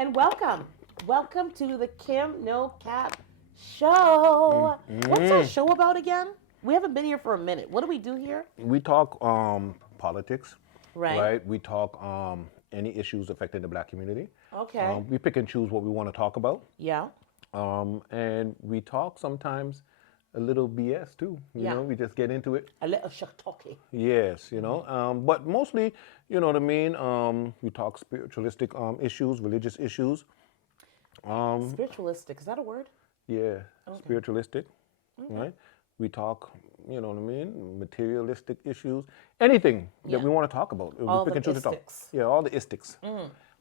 and welcome. Welcome to the Kim No Cap Show. What's our show about again? We haven't been here for a minute. What do we do here? We talk politics, Right. right? We talk any issues affecting the black community. Okay. We pick and choose what we want to talk about. Yeah. And we talk sometimes a little BS too. You Yeah. know, we just get into it. A little shatoki. Yes, but mostly, you know what I mean? We talk spiritualistic issues, religious issues. Spiritualistic. Is that a word? Yeah, spiritualistic, right? We talk, you know what I mean? Materialistic issues, anything that we want to talk about. All we pick the and choose to talk. istics. Yeah, all the istics.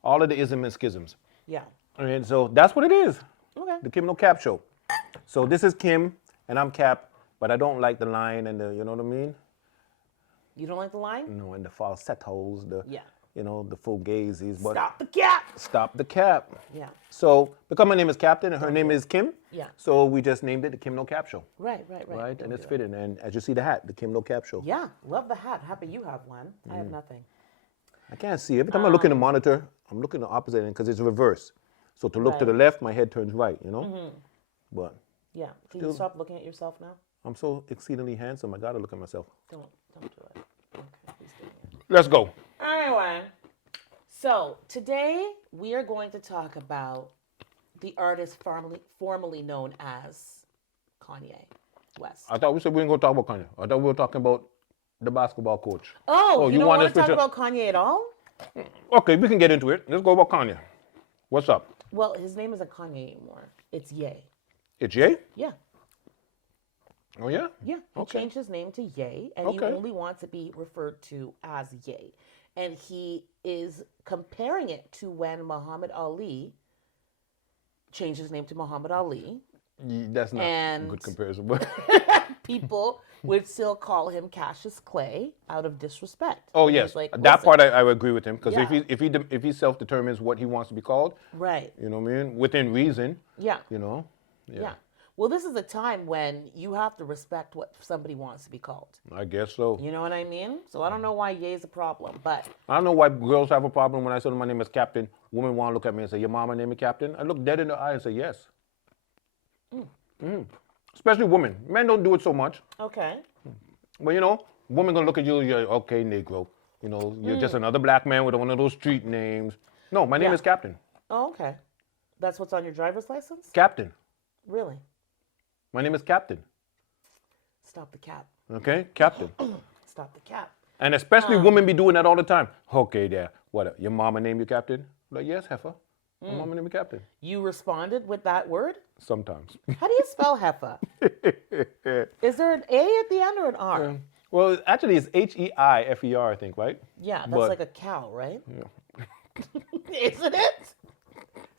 All of the ism and schisms. Yeah. And so that's what it is. Okay. The Kim No Cap Show. So this is Kim, and I'm Cap, but I don't like the line and the, you know what I mean? You don't like the line? No, and the falsettos, the, Yeah. the full gazes. But Stop the cap. Stop the cap. Yeah. So, because my name is Captain and her name is Kim, Yeah. so we just named it the Kim No Cap Show. Right. Right? And it's do it. fitting. And as you see the hat, the Kim No Cap Show. Yeah. Love the hat. Happy you have one. I have nothing. I can't see. Every time I look in the monitor, I'm looking the opposite end because it's reverse. So to look to the Right. left, my head turns right, you know? But Yeah. Can you stop looking at yourself now? I'm so exceedingly handsome, I gotta look at myself. Don't do it. Okay. He's doing it. Let's go. Anyway, so today we are going to talk about the artist formerly known as Kanye West. I thought we said we weren't gonna talk about Kanye. I thought we were talking about the basketball coach. Oh, you don't want to talk switch about Kanye at all? Okay, we can get into it. Let's go about Kanye. What's up? Well, his name isn't Kanye anymore. It's Ye. It's Ye? Yeah. Oh, yeah? Yeah. He Okay. changed his name to Ye, and he Okay. only wants to be referred to as Ye. And he is comparing it to when Muhammad Ali changed his name to Muhammad Ali. That's not a And- good comparison, but People would still call him Cassius Clay out of disrespect. oh And yes, he's like, that "Listen." part I would agree with him because Yeah. if he self determines what he wants to be called, Right. you know what I mean, within reason, Yeah. you know, Yeah. Well, this is a time when you have to respect what somebody wants to be called. I guess so. You know what I mean? So I don't know why Ye is a problem, but I don't know why girls have a problem when I say my name is Captain. Women want to look at me and say, "Your mama name me Captain." I look dead in the eye and say, "Yes." Especially women. Men don't do it so much, okay. but women gonna look at you. You're okay, Negro. You're just another black man with one of those street names. No, my name Yeah. is Captain. Oh, okay. That's what's on your driver's license? Captain. Really? My name is Captain. Stop the cap. Okay, Captain. Stop the cap. And especially women be doing that all the time. Okay, there. What? Your mama name you Captain? Like, yes, heifer. My mama name me Captain. You responded with that word? Sometimes. How do you spell heifer? Is there an A at the end or an R? Well, actually, it's Heifer, I think, right? Yeah, that's But- like a cow, right? Isn't it?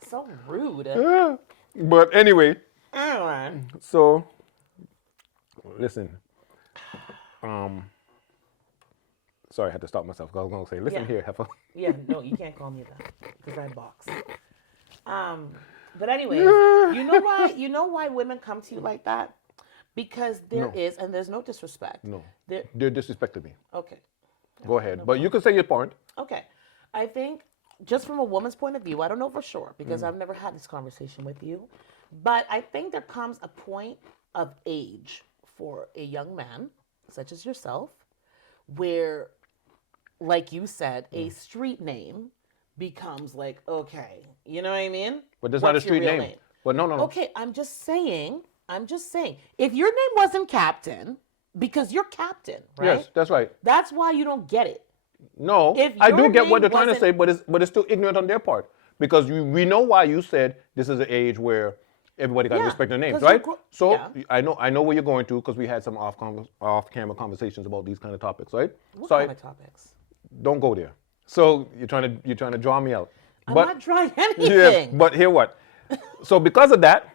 So rude. But anyway, Anyway. so listen. Sorry, I had to stop myself. I was gonna say, listen Yeah. here, heifer. Yeah, no, you can't call me that because I box. But anyways, you know why women come to you like that? Because there is, and there's no disrespect. No, There, they're disrespecting me. okay. Go ahead, but you can say your point. Okay. I think just from a woman's point of view, I don't know for sure because I've never had this conversation with you, but I think there comes a point of age for a young man, such as yourself, where, like you said, a street name becomes like, okay, you know what I mean? But that's not a What's your street real name. But no. Okay, I'm just saying, if your name wasn't Captain, because you're Captain, right? Yes, that's right. That's why you don't get it. No, If I your do get what name they're trying to say, but it's still ignorant on their part because we know why you said this is an age where everybody got to Yeah, respect their names, 'cause you're right? So yeah. I know where you're going to because we had some off-camera conversations about these kind of topics, right? What So kind of topics? don't go there. So you're trying to draw me out. I'm But not trying yeah, anything. but hear what? So because of that,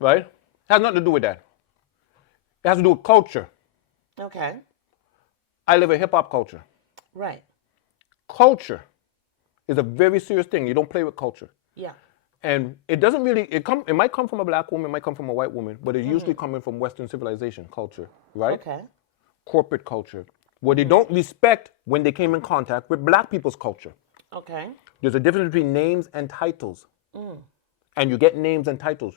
right? Has nothing to do with that. It has to do with culture. Okay, I live in hip hop culture. right. Culture is a very serious thing. You don't play with culture. Yeah. And it doesn't really, it might come from a black woman, it might come from a white woman, but it's usually coming from Western civilization culture, right? Okay. Corporate culture, where they don't respect when they came in contact with black people's culture. Okay. There's a difference between names and titles. And you get names and titles.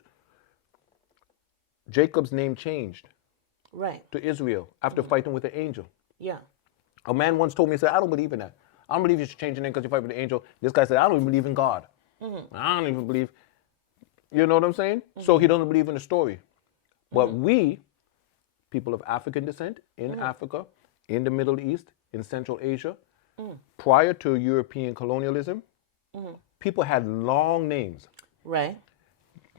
Jacob's name changed Right. to Israel after fighting with an angel. Yeah. A man once told me, he said, I don't believe in that. I don't believe you should change your name because you fight with an angel. This guy said, I don't even believe in God. I don't even believe. You know what I'm saying? So he doesn't believe in the story. But we, people of African descent, in Africa, in the Middle East, in Central Asia, prior to European colonialism, people had long names. Right.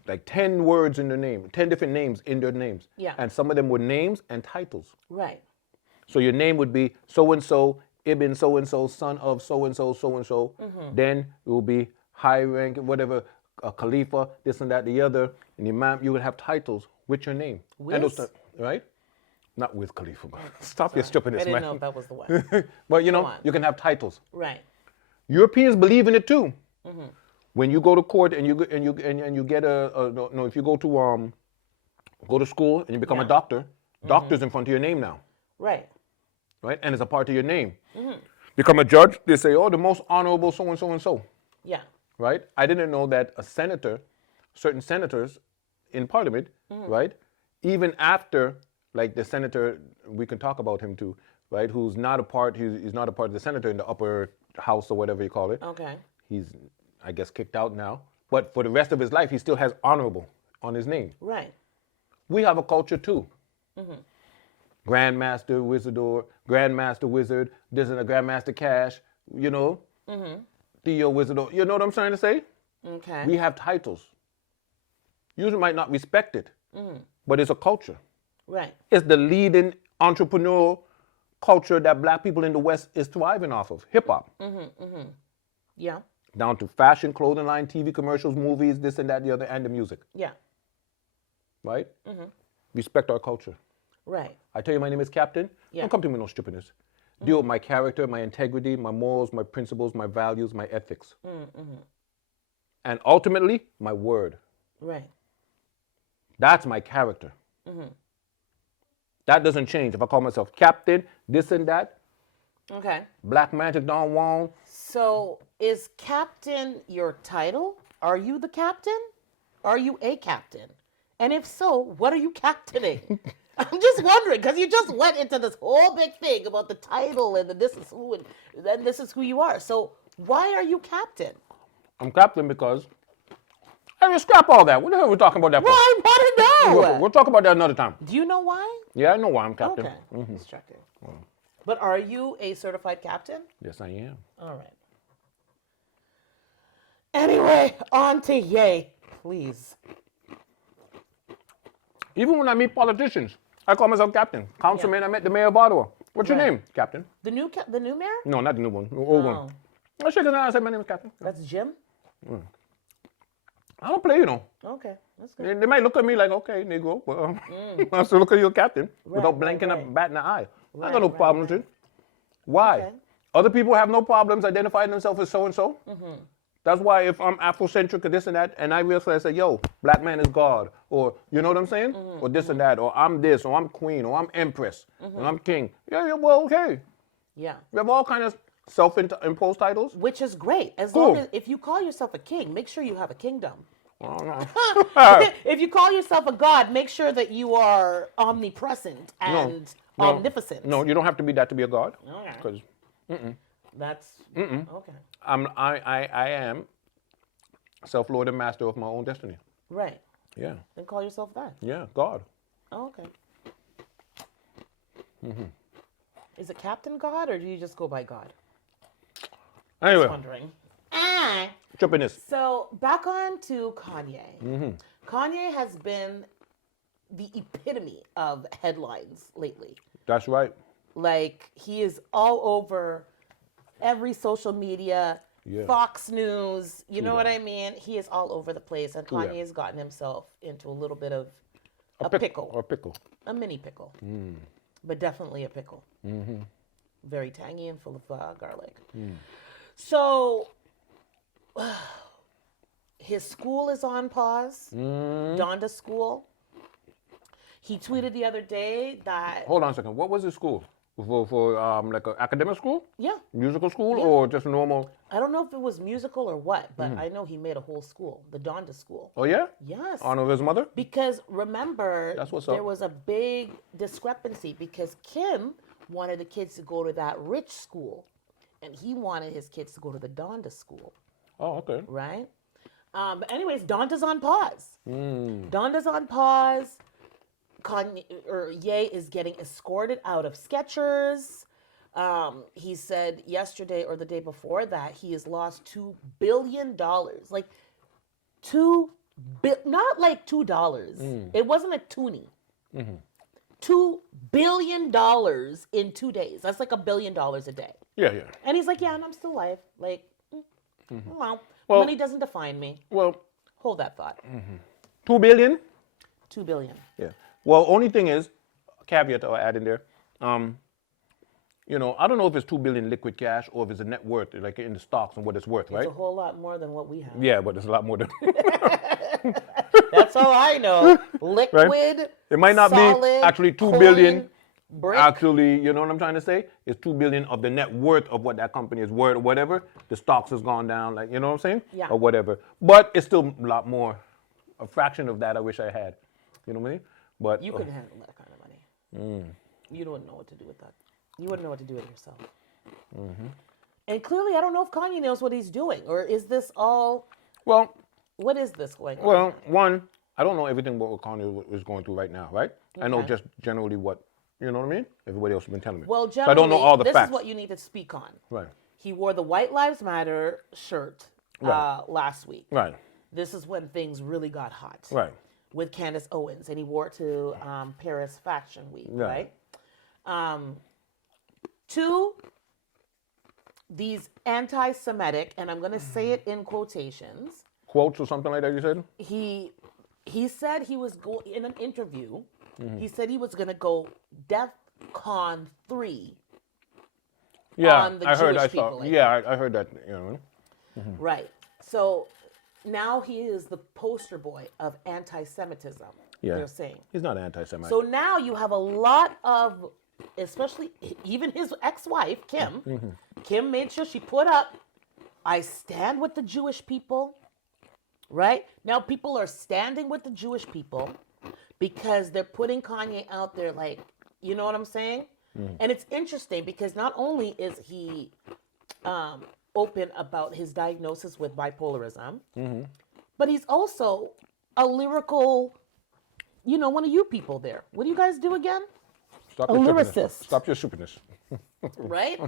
Like 10 words in their name, 10 different names in their names. Yeah. And some of them were names and titles. Right. So your name would be so-and-so, Ibn so-and-so, son of so-and-so, so-and-so. Then it will be high rank, whatever, a Khalifa, this and that, the other. And Imam, you would have titles with your name. Wiz? And those, right? Not with Khalifa. Stop your stupidness, I didn't man. know if that was the one. But you Go know, on. you can have titles. Right. Europeans believe in it too. When you go to court and you get if you go to school and you become a doctor, doctor's in front of your name now, Right. right? And it's a part of your name. Become a judge, they say, oh, the most honorable so and so and so, Yeah. right? I didn't know that a senator, certain senators in parliament, right? Even after, like the senator, we can talk about him too, right? Who's not a part, he's not a part of the senator in the upper house or whatever you call it. Okay. He's, I guess, kicked out now. But for the rest of his life, he still has honorable on his name. Right. We have a culture too. Grandmaster, Wizardor, Grandmaster Wizard, this and a Grandmaster Cash, you know, Theo Wizardor, you know what I'm trying to say? Okay. We have titles. You might not respect it, but it's a culture. Right. It's the leading entrepreneurial culture that black people in the West is thriving off of, hip hop. Yeah. Down to fashion, clothing line, TV commercials, movies, this and that, the other, and the music, Yeah. right? Respect our culture. Right. I tell you my name is Captain, Yeah. don't come to me with no stupidness. Deal with my character, my integrity, my morals, my principles, my values, my ethics. And ultimately, my word. Right. That's my character. That doesn't change. If I call myself Captain, this and that, Okay. Black Magic Don Juan, So is captain your title? Are you the captain? Are you a captain? And if so, what are you captaining? I'm just wondering because you just went into this whole big thing about the title and the this is who and then this is who you are. So why are you captain? I'm Captain because I just scrap all that. What the hell are we talking about that for? Well, I want to know. We'll talk about that another time. Do you know why? Yeah, I know why I'm Captain. Okay. Instructive. But are you a certified captain? Yes, I am. All right. Anyway, on to Ye, please. Even when I meet politicians, I call myself Captain. Councilman, I met the mayor of Ottawa. What's your Right. name? Captain. The new mayor? No, not the new one. The old one. I shook his hand. I said, my name is Captain. That's Jim. I don't play, you know. Okay, that's good. They might look at me like, okay, Negro, but I still look at you, Captain, without right, blinking right. a bat in the eye. I Right, got no right, problems with it. Why? Okay. Other people have no problems identifying themselves as so-and-so. That's why if I'm Afrocentric or this and that, and I realize, I say, yo, black man is God, or you know what I'm saying? Or this and that, or I'm this, or I'm queen, or I'm empress, or I'm king. Yeah, well, okay. Yeah. We have all kinds of self-imposed titles. Which is great. As Cool. long as if you call yourself a king, make sure you have a kingdom. No. If you call yourself a god, make sure that you are omnipresent and omnipotent. No, you don't have to be that to be a god. Okay. Because That's okay. I am self-lord and master of my own destiny. Right. Yeah, Then call yourself that. yeah, God. Oh, okay. Is it Captain God or do you just go by God? Anyway, Wondering. trippiness. So back on to Kanye. Kanye has been the epitome of headlines lately. That's right. Like he is all over every social media, Yeah. Fox News, you know that. what I mean? He is all over the place and that. Kanye has gotten himself into a little bit of a pickle. Or pickle. A mini pickle. But definitely a pickle. Very tangy and full of garlic. So his school is on pause. Donda School. He tweeted the other day that Hold on a second. What was his school? for like an academic school, Yeah. musical school, or just normal? I don't know if it was musical or what, but I know he made a whole school, the Donda School. Oh yeah, Yes. honor of his mother. Because remember, That's what's there up. was a big discrepancy because Kim wanted the kids to go to that rich school, and he wanted his kids to go to the Donda School, Oh okay. right? But anyways, Donda's on pause. Mm. Donda's on pause. Kanye or Ye is getting escorted out of Skechers. He said yesterday or the day before that he has lost $2 billion. Like not like $2. It wasn't a toonie. $2 billion in 2 days. That's like $1 billion a day. Yeah, yeah. And he's like, yeah, and I'm still alive. Like, well, Well- money doesn't define me. Well, Hold that thought. 2 billion. $2 billion. Yeah. Well, only thing is, caveat I'll add in there. You know, I don't know if it's 2 billion liquid cash or if it's a net worth, like in the stocks and what it's worth, right? It's a whole lot more than what we have. Yeah, but it's a lot more than. That's all I know. Liquid. It might not be solid, actually 2 coin, billion. brick. Actually, you know what I'm trying to say? It's 2 billion of the net worth of what that company is worth or whatever. The stocks has gone down, like, you know what I'm saying? Yeah. Or whatever. But it's still a lot more. A fraction of that I wish I had. You know what I mean? But You couldn't handle that kind of money. You wouldn't know what to do with that. You wouldn't know what to do with yourself. And clearly, I don't know if Kanye knows what he's doing, or is this all? well, What is this going on? Well, one, I don't know everything what Kanye is going through right now, right? I know Okay. just generally what, you know what I mean? Everybody else has been telling me. Well, So generally, I don't know all the this facts. is what you need to speak on. Right, He wore the White Lives Matter shirt Right. last week. right, This is when things really got hot. right. With Candace Owens, and he wore it to Paris Fashion Week, Right. right? Two, these anti-Semitic, and I'm going to say it in quotations. Quotes or something like that you said? He said he was in an interview. Mm-hmm. He said he was going to go DEFCON 3. Yeah, On the I heard, Jewish I saw. people, Yeah, I heard that, you know. Right. So now he is the poster boy of anti-Semitism. Yeah. They're saying. He's not anti-Semite. So now you have a lot of, especially even his ex-wife, Kim. Kim made sure she put up, I stand with the Jewish people, right? Now people are standing with the Jewish people because they're putting Kanye out there like, you know what I'm saying? And it's interesting because not only is he open about his diagnosis with bipolarism, but he's also a lyrical, you know, one of you people there. What do you guys do again? Stop a your stupidness. lyricist. Stop your stupidness. Right?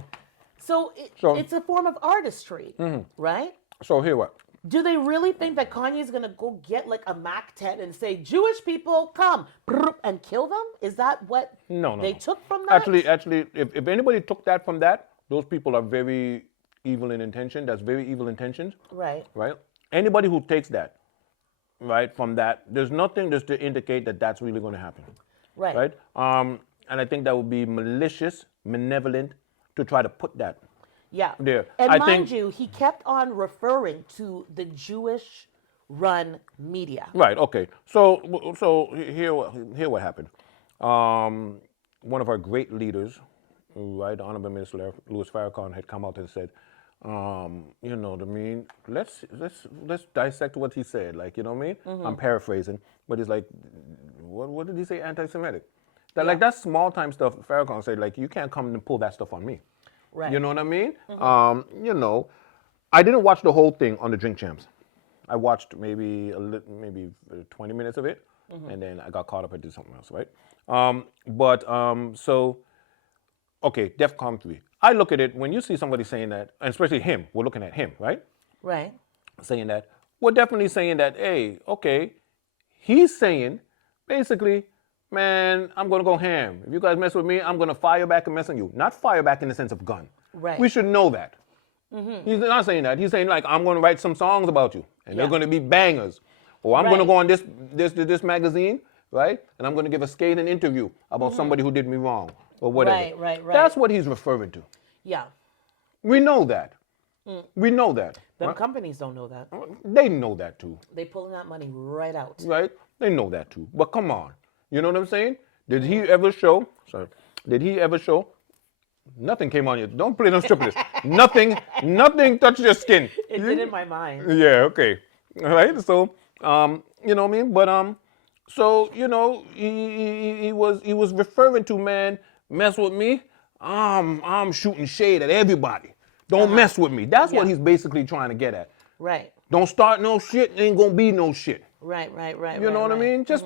So, So- it's a form of artistry, right? So here what? Do they really think that Kanye's gonna go get like a Mac 10 and say, Jewish people, come, brrr, and kill them? Is that what No. they took from that? Actually, if anybody took that from that, those people are very evil in intention. That's very evil intentions. Right. Right? Anybody who takes that, right, from that, there's nothing just to indicate that that's really going to happen. Right. Right? And I think that would be malicious, malevolent to try to put that. Yeah. There. And I mind think- you, he kept on referring to the Jewish run media. Right, okay. So here what happened. One of our great leaders, right, Honorable Minister Louis Farrakhan had come out and said, you know what I mean, let's dissect what he said. Like, you know what I mean? I'm paraphrasing, but it's like, what did he say? Anti-Semitic. That like that small time stuff. Farrakhan said like, you can't come and pull that stuff on me. Right. You know what I mean? You know, I didn't watch the whole thing on the Drink Champs. I watched maybe 20 minutes of it, and then I got caught up and did something else, right? So, okay, DEFCON 3. I look at it, when you see somebody saying that, and especially him, we're looking at him, right? Right. Saying that, we're definitely saying that, hey, okay, he's saying, basically, man, I'm going to go ham. If you guys mess with me, I'm going to fire back and mess on you. Not fire back in the sense of gun. Right. We should know that. He's not saying that. He's saying like, I'm going to write some songs about you, and they're going to be bangers. Or I'm going to go on this magazine, right? And I'm going to give a scathing interview about somebody who did me wrong, or whatever. Right. That's what he's referring to. Yeah. We know that. We know that. Them right? companies don't know that. They know that too, They pulling that money right out. right? They know that too. But come on. You know what I'm saying? Did he ever show Nothing came on you. Don't play no stripper. Nothing touched your skin. It did in my mind. Yeah, okay. All right. So, you know what I mean? But so he was referring to, man, mess with me. I'm shooting shade at everybody. Don't mess with me. That's what Yeah. he's basically trying to get at. Right. Don't start no shit, ain't gonna be no shit. Right. You know what I mean? Just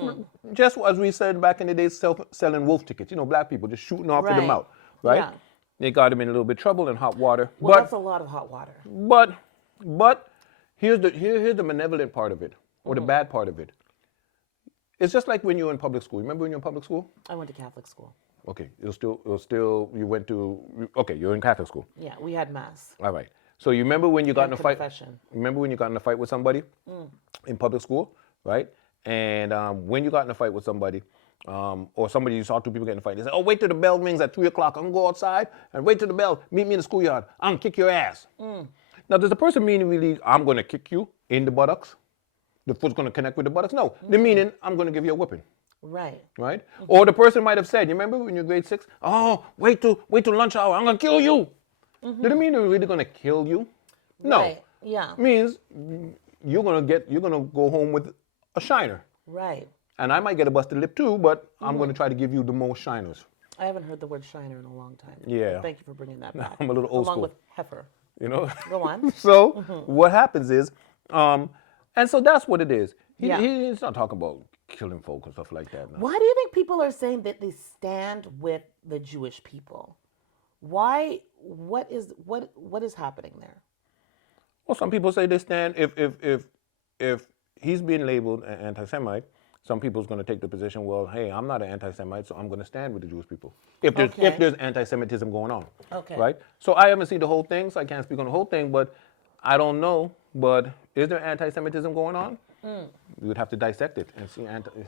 as we said back in the days, selling wolf tickets. Black people just shooting off to the Right. mouth, right? Yeah. They got him in a little bit of trouble in hot water. Well, that's a lot of hot water. But here's the benevolent part of it, or the bad part of it. It's just like when you're in public school. Remember when you're in public school? I went to Catholic school. Okay, you're in Catholic school. Yeah, we had mass. All right. So you remember when you got in a fight? Confession. Remember when you got in a fight with somebody in public school, right? And when you got in a fight with somebody, or somebody you saw two people get in a fight, they said, "Oh, wait till the bell rings at 3:00. I'm gonna go outside and wait till the bell. Meet me in the schoolyard. I'm gonna kick your ass." Now, does the person mean really, I'm gonna kick you in the buttocks? The foot's gonna connect with the buttocks? No, the meaning, I'm gonna give you a whipping. Right. Right? Or the person might have said, you remember when you're grade 6? Oh, wait till lunch hour. I'm gonna kill you. Did it mean they're really gonna kill you? No. Right. Yeah. Means you're gonna go home with a shiner. Right. And I might get a busted lip too, but I'm gonna try to give you the most shiners. I haven't heard the word shiner in a long time. Yeah. Thank you for bringing that back. I'm a little old Along school. with heifer. Go on. So what happens is, and so that's what it is. Yeah. He's not talking about killing folk and stuff like that. No. Why do you think people are saying that they stand with the Jewish people? Why? What is happening there? Well, some people say they stand if he's being labeled an anti-Semite. Some people's going to take the position, well, hey, I'm not an anti-Semite, so I'm going to stand with the Jewish people. If there's anti-Semitism going on, Okay. right? So I haven't seen the whole thing, so I can't speak on the whole thing, but I don't know. But is there anti-Semitism going on? We would have to dissect it and see.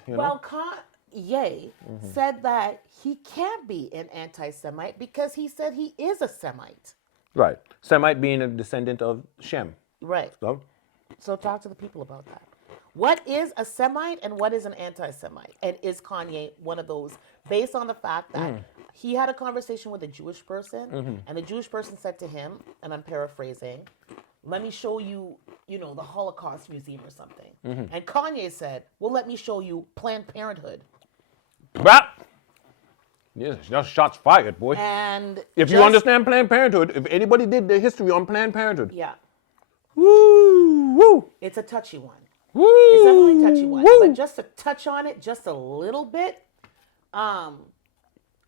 Well, Kanye said that he can't be an anti-Semite because he said he is a Semite. Right. Semite being a descendant of Shem. Right. So So talk to the people about that. What is a Semite and what is an anti-Semite? And is Kanye one of those based on the fact that he had a conversation with a Jewish person and the Jewish person said to him, and I'm paraphrasing, let me show you, the Holocaust Museum or something. And Kanye said, well, let me show you Planned Parenthood. Yes, just shots fired, boy. And If you understand Planned Parenthood, if anybody did the history on Planned Parenthood, yeah, woo, it's a touchy one. woo, It's definitely a touchy one. woo. But just to touch on it just a little bit,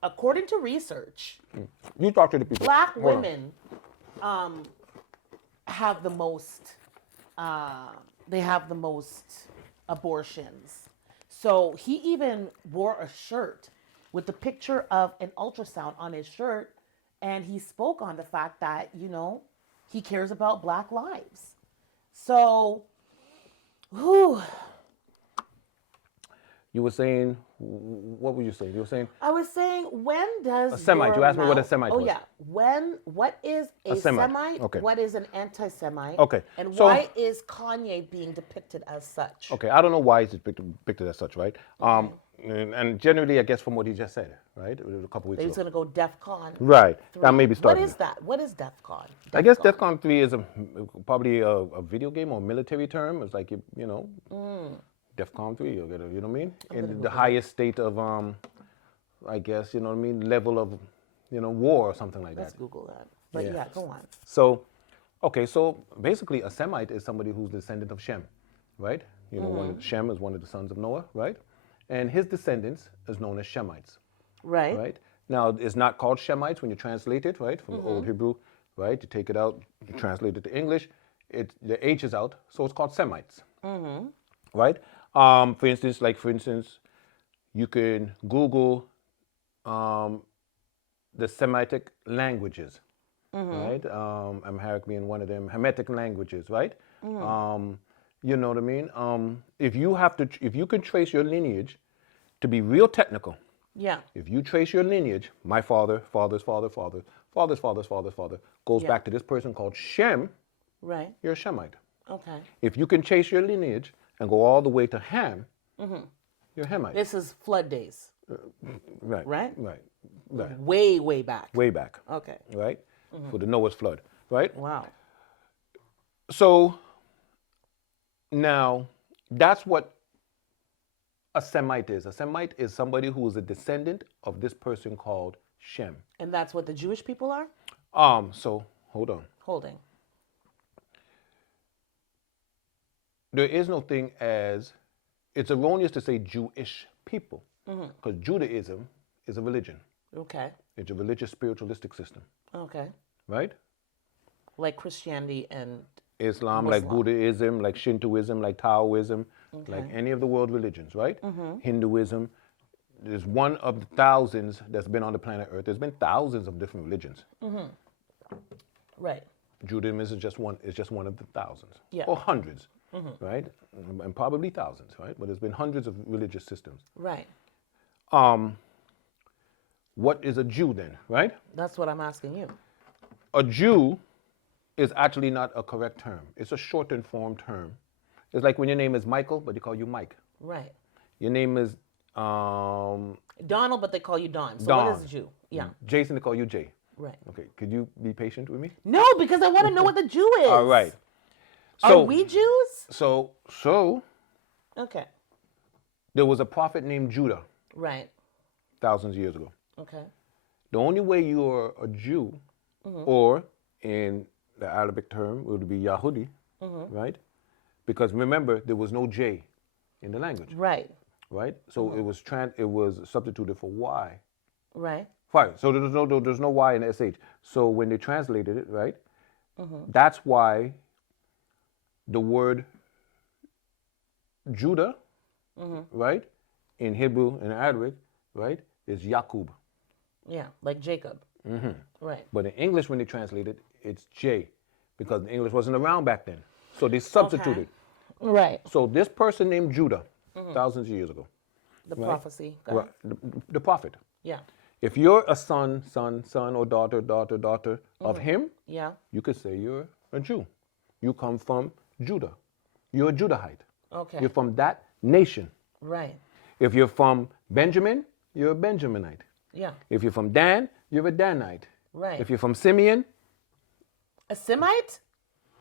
according to research, You talk to the people. Black Hold on. women have the most. They have the most abortions. So he even wore a shirt with the picture of an ultrasound on his shirt, and he spoke on the fact that he cares about Black lives. So, whew, You were saying, what were you saying? You were saying I was saying, when does A Semite. your You asked me what a mouth- Semite Oh was. yeah, what is a Semite. Semite? Okay. What is an anti-Semite? Okay, And so- why is Kanye being depicted as such? Okay, I don't know why it's depicted as such, right? And generally, I guess from what he just said, right? It was a couple weeks They was ago. gonna go DEFCON. Right, 3. that may be starting. What is that? What is DEFCON? I guess DEFCON 3 is probably a video game or military term. It's like, DEFCON 3, you know what I mean? In the highest state of, I guess, level of, war or something like Let's that. Google that. But Yeah. yeah, go on. So, okay, so basically a Semite is somebody who's descendant of Shem, right? Shem is one of the sons of Noah, right? And his descendants is known as Shemites, Right. right? Now, it's not called Shemites when you translate it, right? From Old Hebrew, right? You take it out, you translate it to English, the H is out, so it's called Semites, right? For instance, you can Google the Semitic languages, right? Amharic being one of them, Hamitic languages, right? You know what I mean? If you can trace your lineage, to be real technical, Yeah. if you trace your lineage, my father, father's father, father, father's father's father's father, goes Yeah. back to this person called Shem, Right. you're a Shemite. Okay. If you can trace your lineage and go all the way to Ham, you're Hamite. This is flood days. Right. Right? Right. Right. Way, way back. Way back, Okay. right? For the Noah's flood, right? Wow. So now that's what a Semite is. A Semite is somebody who is a descendant of this person called Shem. And that's what the Jewish people are So hold on. holding. There is no thing as, it's erroneous to say Jewish people, because Judaism is a religion. Okay. It's a religious spiritualistic system, Okay. right? Like Christianity and Islam, like Muslim. Buddhism, like Shintoism, like Taoism, like Okay. any of the world religions, right? Hinduism is one of the thousands that's been on the planet Earth. There's been thousands of different religions. right. Judaism is just one. Is just one of the thousands, Yeah. or hundreds, right? And probably thousands, right? But there's been hundreds of religious systems. Right. What is a Jew then, right? That's what I'm asking you. A Jew is actually not a correct term. It's a shortened form term. It's like when your name is Michael, but they call you Mike. Right. Your name is Donald, but they call you Don. So Don. what is a Jew? Yeah. Jason, they call you Jay. Right. Okay, could you be patient with me? No, because I want to know what the Jew is. All right. Are we Jews? So Okay. there was a prophet named Judah Right. thousands of years ago. Okay. The only way you are a Jew, or in the Arabic term, it would be Yahudi, right? Because remember, there was no J in the language, Right. right? So it was substituted for Y. Right. Right. So there's no Y in SH. So when they translated it, right? That's why the word Judah, right, in Hebrew and Arabic, right, is Yaqub. Yeah. Like Jacob. Right. But in English, when they translate it, it's J, because the English wasn't around back then. So they substituted. Right. So this person named Judah, thousands of years ago, The prophecy. Go right, ahead. the prophet. Yeah. If you're a son, or daughter of him, Yeah. you could say you're a Jew. You come from Judah. You're a Judahite. Okay. You're from that nation. Right. If you're from Benjamin, you're a Benjaminite. Yeah. If you're from Dan, you're a Danite. Right. If you're from Simeon, A Semite?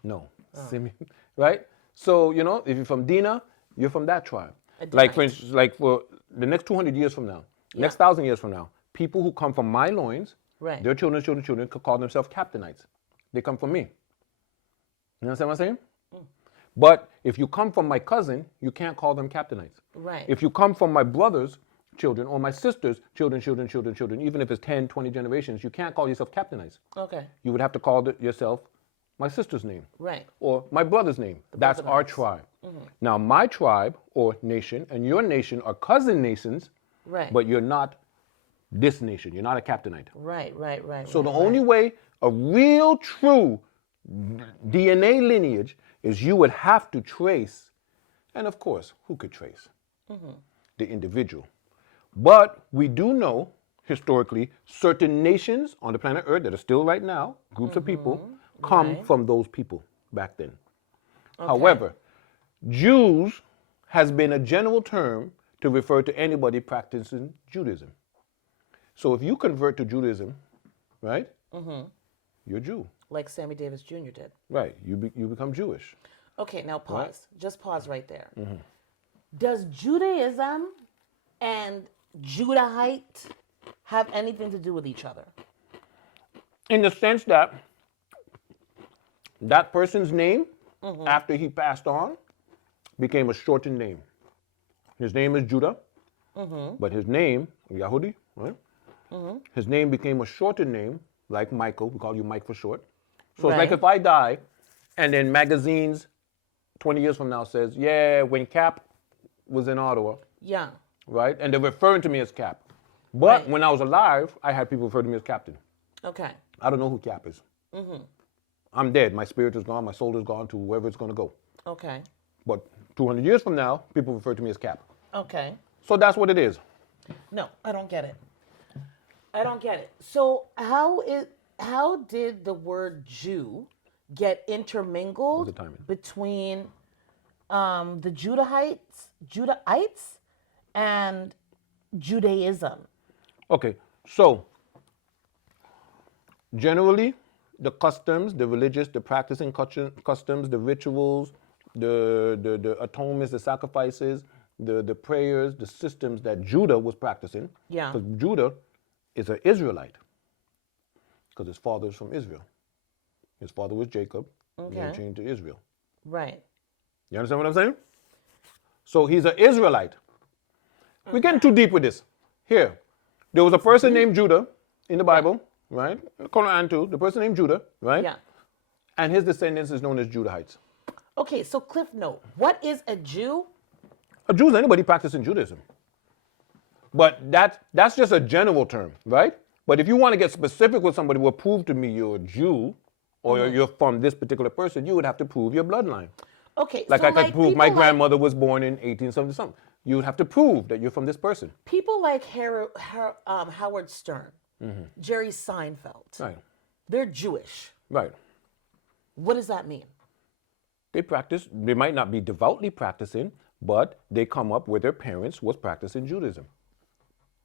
no, Simeon, right? So, if you're from Dinah, you're from that tribe. A Like for Danite. instance, like for the next 200 years from now, next 1,000 years from now, people who come from my loins, Right. their children could call themselves Captainites. They come from me. You understand what I'm saying? But if you come from my cousin, you can't call them Captainites. Right. If you come from my brother's children or my sister's children, even if it's 10, 20 generations, you can't call yourself Captainites. Okay. You would have to call yourself my sister's name Right. or my brother's name. That's our tribe. Now, my tribe or nation and your nation are cousin nations, Right. but you're not this nation. You're not a Captainite. Right. So the only way a real, true DNA lineage is you would have to trace, and of course, who could trace? The individual. But we do know, historically, certain nations on the planet Earth that are still right now, groups of people, come from those people back then. However, Jews has been a general term to refer to anybody practicing Judaism. So if you convert to Judaism, right, you're Jew. Like Sammy Davis Jr. did. Right, you become Jewish. Okay, now pause. Just pause right there. Does Judaism and Judahite have anything to do with each other? In the sense that that person's name, after he passed on, became a shortened name. His name is Judah, but his name, Yahudi, right? His name became a shortened name, like Michael. We call you Mike for short. So it's like Right. if I die, and then magazines 20 years from now says, yeah, when Cap was in Ottawa, Yeah. right? And they're referring to me as Cap. But Right. when I was alive, I had people refer to me as Captain. Okay. I don't know who Cap is. I'm dead. My spirit is gone. My soul is gone to wherever it's going to go. Okay. But 200 years from now, people refer to me as Cap. Okay. So that's what it is. No, I don't get it. I don't get it. So how did the word Jew get intermingled What's the timing? between the Judahites and Judaism? Okay. So, generally, the customs, the religious, the practicing customs, the rituals, the atonements, the sacrifices, the prayers, the systems that Judah was practicing. Yeah. Because Judah is an Israelite. Because his father is from Israel. His father was Jacob. And then Okay. changed to Israel. Right. You understand what I'm saying? So he's an Israelite. We're getting too deep with this. Here, there was a person named Judah in the Bible, right? Quran too. The person named Judah, right? Yeah. And his descendants is known as Judahites. Okay, so Cliff Note, what is a Jew? A Jew is anybody practicing Judaism. But that's just a general term, right? But if you want to get specific with somebody, well, prove to me you're a Jew or you're from this particular person, you would have to prove your bloodline. Okay, Like so I could prove my people grandmother was born in 1870 something. You would have to prove that you're from this person. people like Howard Stern, Jerry Seinfeld, Right. they're Jewish. Right. What does that mean? They practice, they might not be devoutly practicing, but they come up where their parents was practicing Judaism.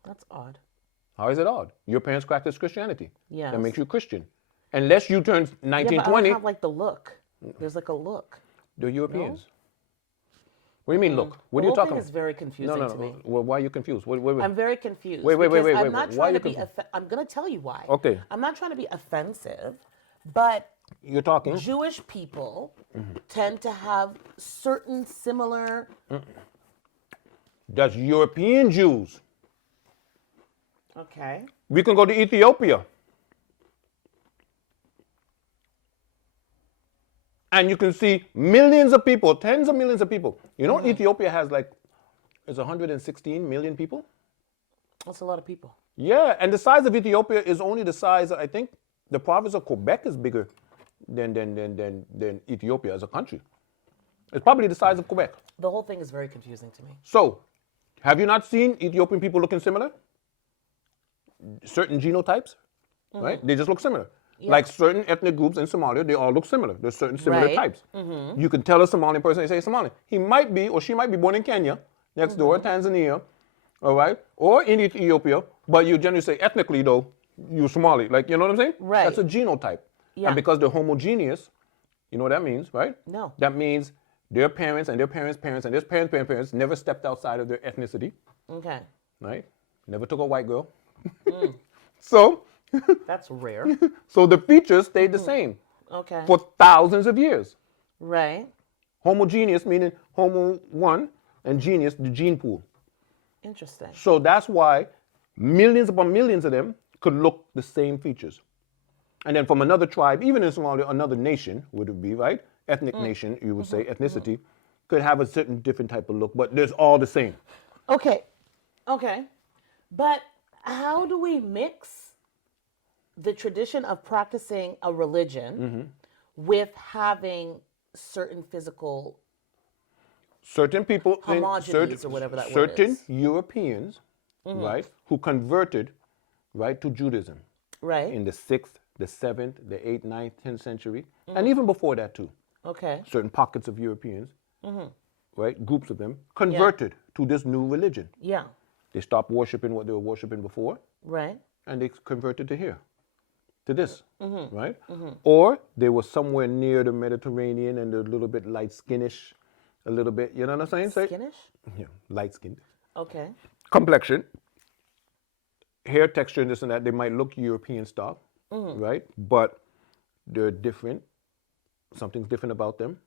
That's odd. How is it odd? Your parents practice Christianity. Yes. That makes you Christian. Unless you turn Yeah, but I 1920, don't have like the look. There's like a look. they're Europeans. What do you mean, look? What are you The whole talking thing about? is very confusing No, to me. well, why are you confused? Wait. I'm very confused. Wait, because wait. I'm not Why are trying you to be. confused? I'm going to tell you why. Okay. I'm not trying to be offensive, but You're talking? Jewish people tend to have certain similar. That's European Jews. Okay. We can go to Ethiopia. And you can see millions of people, tens of millions of people. You know, Ethiopia has like, is 116 million people? That's a lot of people. Yeah, and the size of Ethiopia is only the size, I think, the province of Quebec is bigger than Ethiopia as a country. It's probably the size of Quebec. The whole thing is very confusing to me. So, have you not seen Ethiopian people looking similar? Certain genotypes, right? They just look similar. Yeah. Like certain ethnic groups in Somalia, they all look similar. There's certain similar Right. types. You can tell a Somalian person, they say Somali. He might be, or she might be born in Kenya, next door, Tanzania, all right? Or in Ethiopia, but you generally say ethnically, though, you're Somali. Like, you know what I'm saying? Right. That's a genotype. Yeah. And because they're homogeneous, you know what that means, right? No. That means their parents and their parents' parents and their parents never stepped outside of their ethnicity, Okay. right? Never took a white girl. So, That's rare. so the features stayed the same Okay. for thousands of years. Right. Homogeneous meaning homo one and genius, the gene pool. Interesting. So that's why millions upon millions of them could look the same features. And then from another tribe, even in Somalia, another nation would it be, right? Ethnic nation, you would say, ethnicity, could have a certain different type of look, but there's all the same. Okay. Okay. But how do we mix the tradition of practicing a religion with having certain physical Certain people, Homogenies or whatever that word certain is. Europeans, right, who converted, right, to Judaism right? in the 6th, the 7th, the 8th, 9th, 10th century, and even before that too. Okay. Certain pockets of Europeans, right, groups of them, converted to this new religion. Yeah. They stopped worshiping what they were worshiping before, Right. and they converted to here, to this, right? Or they were somewhere near the Mediterranean and they're a little bit light skinish, a little bit, you know what I'm saying? Skinish? Yeah, light skinned. Okay. Complexion, hair texture, and this and that, they might look European style, right? But they're different. Something's different about them.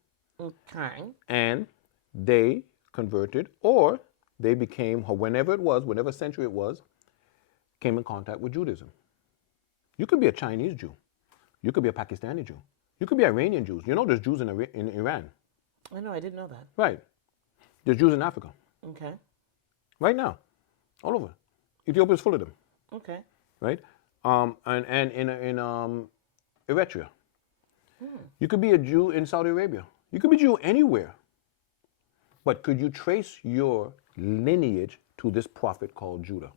Okay. And they converted, or they became, whenever it was, whatever century it was, came in contact with Judaism. You could be a Chinese Jew. You could be a Pakistani Jew. You could be Iranian Jews. You know there's Jews in Iran. I know, I didn't know that. Right. There's Jews in Africa. Okay. Right now. All over. Ethiopia is full of them. Okay. Right? And in Eritrea. You could be a Jew in Saudi Arabia. You could be Jew anywhere. But could you trace your lineage to this prophet called Judah?